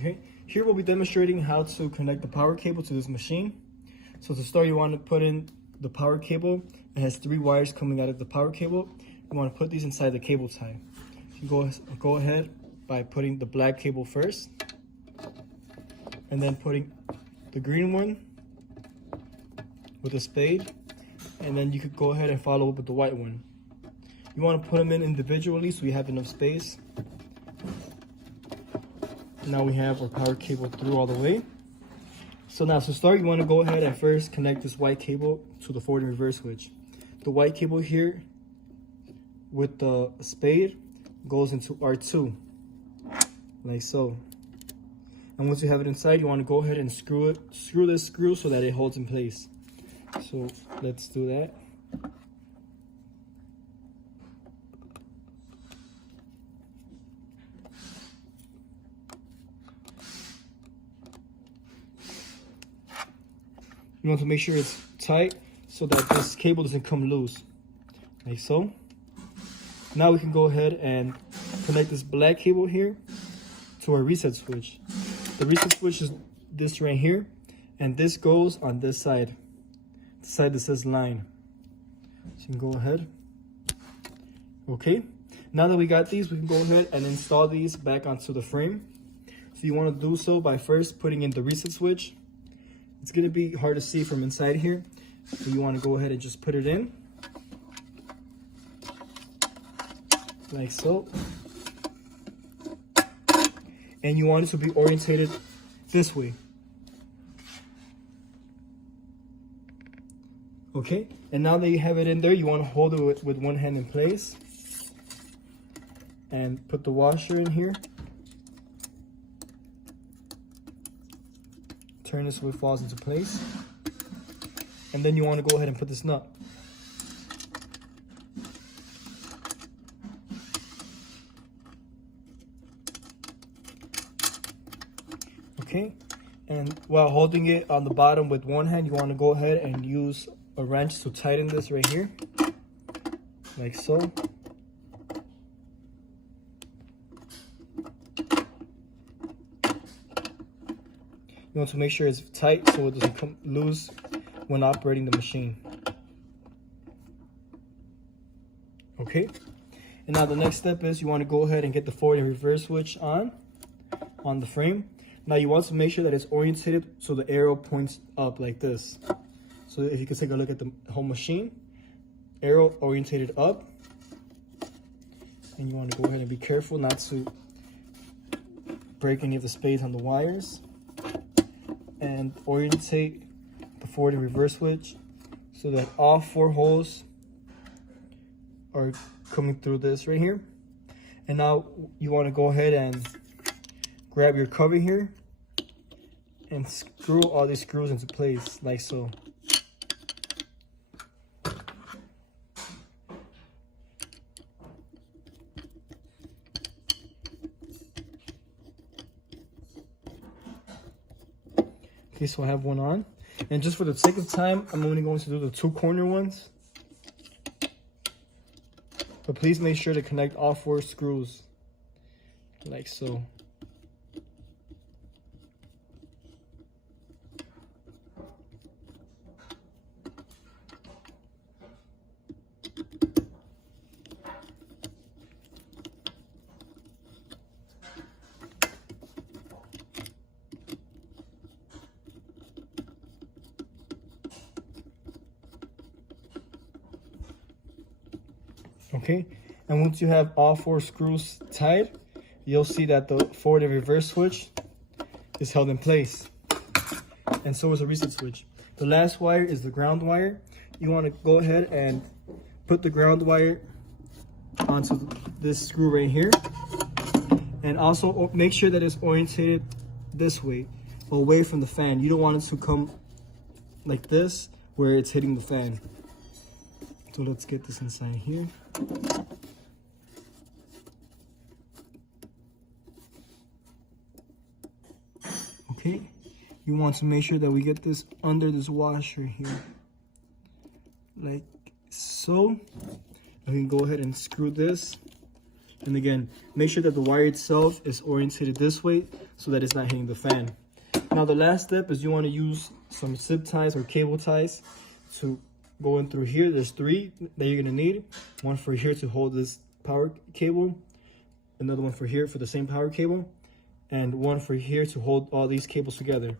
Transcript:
Okay, here we'll be demonstrating how to connect the power cable to this machine. So to start, you want to put in the power cable. It has 3 wires coming out of the power cable. You want to put these inside the cable tie. You go ahead by putting the black cable first, and then putting the green one with a spade, and then you could go ahead and follow up with the white one. You want to put them in individually so you have enough space. Now we have our power cable through all the way. So now to start, you want to go ahead and first connect this white cable to the forward and reverse switch. The white cable here with the spade goes into R2, like so. And once you have it inside, you want to go ahead and screw this screw so that it holds in place. So let's do that. You want to make sure it's tight so that this cable doesn't come loose, like so. Now we can go ahead and connect this black cable here to our reset switch. The reset switch is this right here, and this goes on this side, the side that says line. So you can go ahead. Okay, now that we got these, we can go ahead and install these back onto the frame. So you want to do so by first putting in the reset switch. It's going to be hard to see from inside here, so you want to go ahead and just put it in, like so. And you want it to be orientated this way. Okay, and now that you have it in there, you want to hold it with one hand in place and put the washer in here. Turn this so it falls into place. And then you want to go ahead and put this nut. Okay, and while holding it on the bottom with one hand, you want to go ahead and use a wrench to tighten this right here, like so. You want to make sure it's tight so it doesn't come loose when operating the machine. Okay, and now the next step is you want to go ahead and get the forward and reverse switch on the frame. Now you want to make sure that it's orientated so the arrow points up like this. So if you can take a look at the whole machine, arrow orientated up. And you want to go ahead and be careful not to break any of the spades on the wires. And orientate the forward and reverse switch so that all 4 holes are coming through this right here. And now you want to go ahead and grab your cover here and screw all these screws into place, like so. Okay, so I have one on, and just for the sake of time, I'm only going to do the 2 corner ones. But please make sure to connect all 4 screws, like so. Okay, and once you have all 4 screws tied, you'll see that the forward and reverse switch is held in place, and so is the reset switch. The last wire is the ground wire. You want to go ahead and put the ground wire onto this screw right here, and also make sure that it's orientated this way, away from the fan. You don't want it to come like this where it's hitting the fan. So let's get this inside here. Okay, you want to make sure that we get this under this washer here, like so. You can go ahead and screw this And again, make sure that the wire itself is orientated this way so that it's not hitting the fan. Now the last step is you want to use some zip ties or cable ties to go in through here. There's 3 that you're going to need. One for here to hold this power cable, another one for here for the same power cable, and one for here to hold all these cables together.